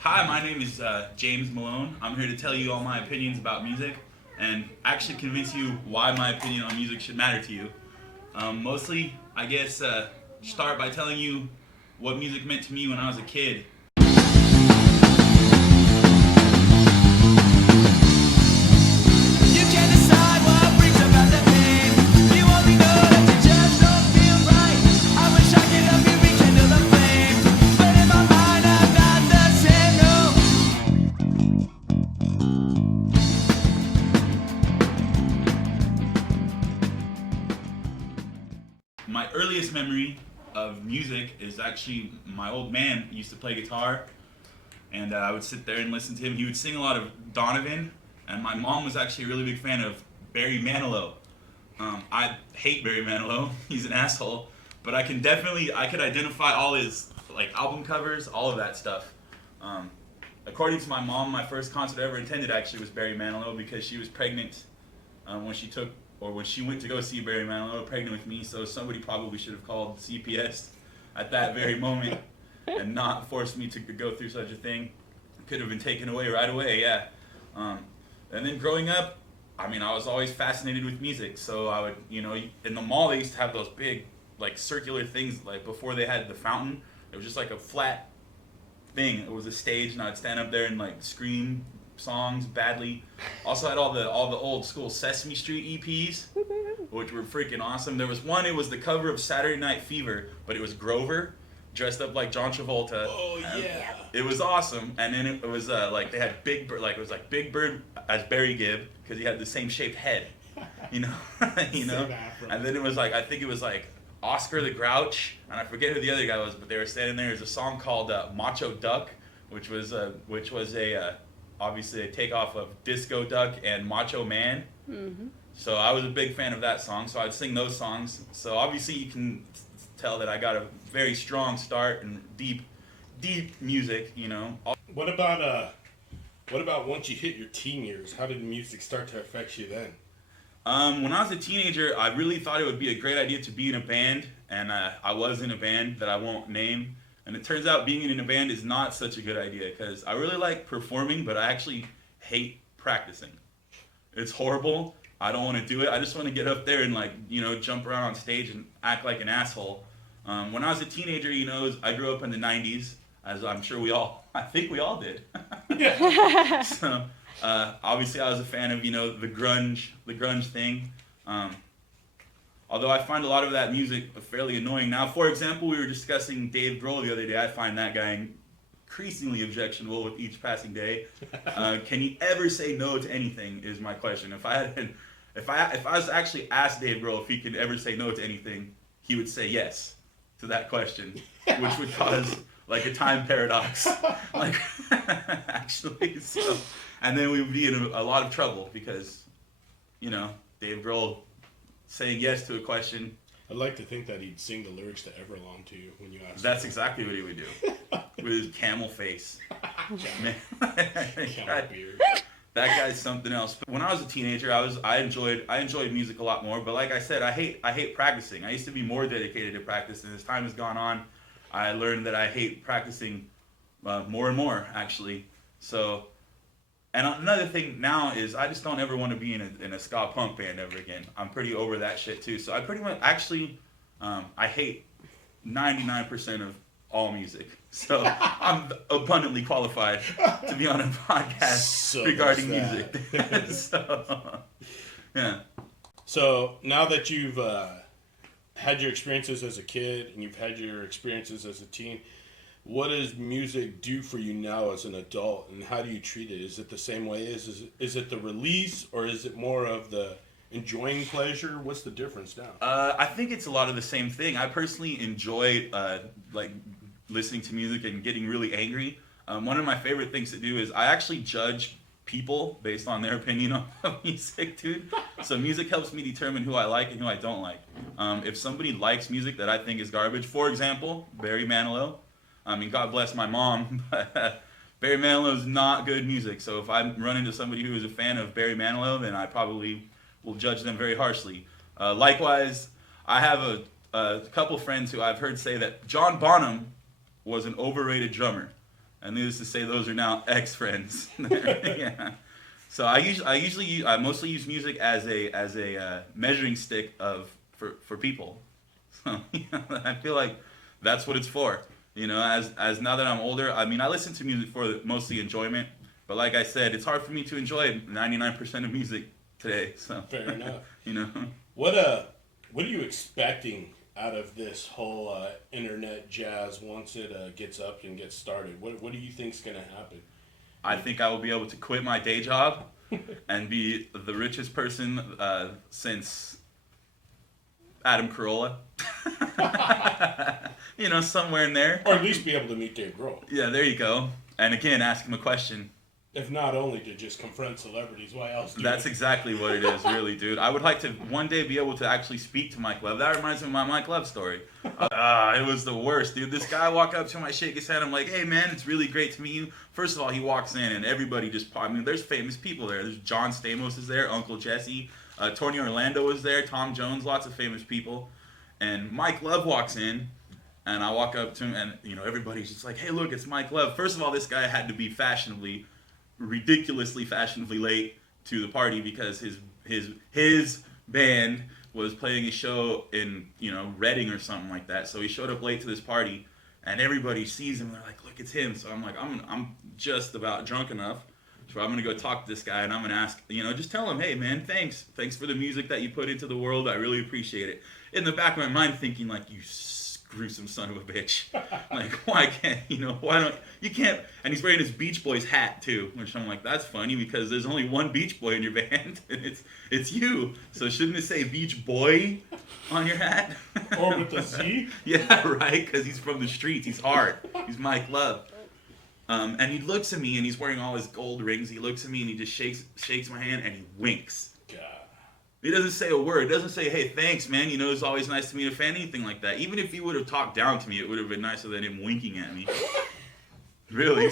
Hi, my name is James Malone. I'm here to tell you all my opinions about music and actually convince you why my opinion on music should matter to you. Mostly, I guess, start by telling you what music meant to me when I was a kid. You can't decide what brings about the pain. You only know that you just don't feel right. I wish I could help you rekindle the flame, but in my mind I'm not the same. No. My earliest memory of music is actually my old man used to play guitar, and I would sit there and listen to him. He would sing a lot of Donovan, and my mom was actually a really big fan of Barry Manilow. I hate Barry Manilow. He's an asshole, but I could identify all his like album covers, all of that stuff. Um, According to my mom, my first concert I ever attended actually was Barry Manilow because she was pregnant when she took or when she went to go see Barry Manilow, pregnant with me. So somebody probably should have called CPS at that very moment and not forced me to go through such a thing. Could have been taken away right away, yeah. Um, and then growing up, I mean, I was always fascinated with music. So I would, in the mall they used to have those big, like circular things. Like before they had the fountain, it was just like a flat thing. It was a stage, and I'd stand up there and like scream songs badly. Also had all the old school Sesame Street EPs, which were freaking awesome. There was one. It was the cover of Saturday Night Fever, but it was Grover dressed up like John Travolta. Oh yeah. It was awesome, and then it was like they had Big Bird, like it was like Big Bird as Barry Gibb because he had the same shaped head, you know, you know. Same afro. And then it was like I think it was like Oscar the Grouch, and I forget who the other guy was, but they were standing there. There's a song called Macho Duck, which was a obviously a takeoff of Disco Duck and Macho Man. Mm-hmm. So I was a big fan of that song, so I'd sing those songs. So obviously you can tell that I got a very strong start in deep music, you know. What about once you hit your teen years? How did music start to affect you then? When I was a teenager, I really thought it would be a great idea to be in a band, and I was in a band that I won't name. And it turns out being in a band is not such a good idea because I really like performing, but I actually hate practicing. It's horrible. I don't want to do it. I just want to get up there and jump around on stage and act like an asshole. When I was a teenager, I grew up in the '90s, as I'm sure I think we all did. Yeah. So obviously I was a fan of the grunge thing. Although I find a lot of that music fairly annoying now. For example, we were discussing Dave Grohl the other day. I find that guy increasingly objectionable with each passing day. Can he ever say no to anything? Is my question. If I was actually asked Dave Grohl if he could ever say no to anything, he would say yes to that question, which would cause like a time paradox, like actually. So, and then we would be in a lot of trouble because, Dave Grohl saying yes to a question. I'd like to think that he'd sing the lyrics to Everlong to you when you ask. That's exactly what he would do with his camel face. Man, Camel beard. that guy's something else. When I was a teenager, I enjoyed music a lot more. But like I said, I hate practicing. I used to be more dedicated to practice, and as time has gone on, I learned that I hate practicing more and more actually. So. And another thing now is I just don't ever want to be in a ska punk band ever again. I'm pretty over that shit too. So I pretty much actually I hate 99% of all music. So I'm abundantly qualified to be on a podcast So regarding much music. So yeah. So now that you've had your experiences as a kid and you've had your experiences as a teen, what does music do for you now as an adult, and how do you treat it? Is it the same way? Is it the release, or is it more of the enjoying pleasure? What's the difference now? I think it's a lot of the same thing. I personally enjoy like listening to music and getting really angry. One of my favorite things to do is I actually judge people based on their opinion on music, dude. So music helps me determine who I like and who I don't like. If somebody likes music that I think is garbage, for example, Barry Manilow. I mean, God bless my mom, but Barry Manilow is not good music. So if I run into somebody who is a fan of Barry Manilow, then I probably will judge them very harshly. Likewise, I have a couple friends who I've heard say that John Bonham was an overrated drummer. And needless to say, those are now ex-friends. Yeah. So I mostly use music as a measuring stick for people. So I feel like that's what it's for. As now that I'm older, I mean, I listen to music for mostly enjoyment. But like I said, it's hard for me to enjoy 99% of music today. So Fair enough. you know. What are you expecting out of this whole internet jazz once it gets up and gets started? What do you think's gonna happen? I think I will be able to quit my day job and be the richest person since Adam Carolla. Somewhere in there. Or at least be able to meet Dave Grohl. Yeah, there you go. And again, ask him a question. If not only to just confront celebrities, why else do That's it? exactly what it is, really, dude. I would like to one day be able to actually speak to Mike Love. That reminds me of my Mike Love story. It was the worst, dude. This guy walked up to him, I shake his hand. I'm like, hey, man, it's really great to meet you. First of all, he walks in, and everybody just, I mean, there's famous people there. There's John Stamos is there, Uncle Jesse. Tony Orlando is there, Tom Jones, lots of famous people. And Mike Love walks in, and I walk up to him, and, everybody's just like, hey, look, it's Mike Love. First of all, this guy had to be ridiculously fashionably late to the party because his band was playing a show in Reading or something like that. So he showed up late to this party, and everybody sees him. And they're like, "Look, it's him." So I'm like, I'm just about drunk enough, so I'm gonna go talk to this guy, and I'm gonna ask, just tell him, "Hey, man, thanks for the music that you put into the world. I really appreciate it." In the back of my mind, thinking like, you gruesome son of a bitch. Like, why can't, why don't, you can't, and he's wearing his Beach Boys hat too, which I'm like, that's funny because there's only one Beach Boy in your band, and it's you. So shouldn't it say Beach Boy on your hat? Or with a Z? Yeah, right, because he's from the streets, he's hard, he's Mike Love. And he looks at me, and he's wearing all his gold rings, he looks at me, and he just shakes my hand, and he winks. God. He doesn't say a word. He doesn't say, hey, thanks, man. It's always nice to meet a fan, anything like that. Even if he would have talked down to me, it would have been nicer than him winking at me. Really.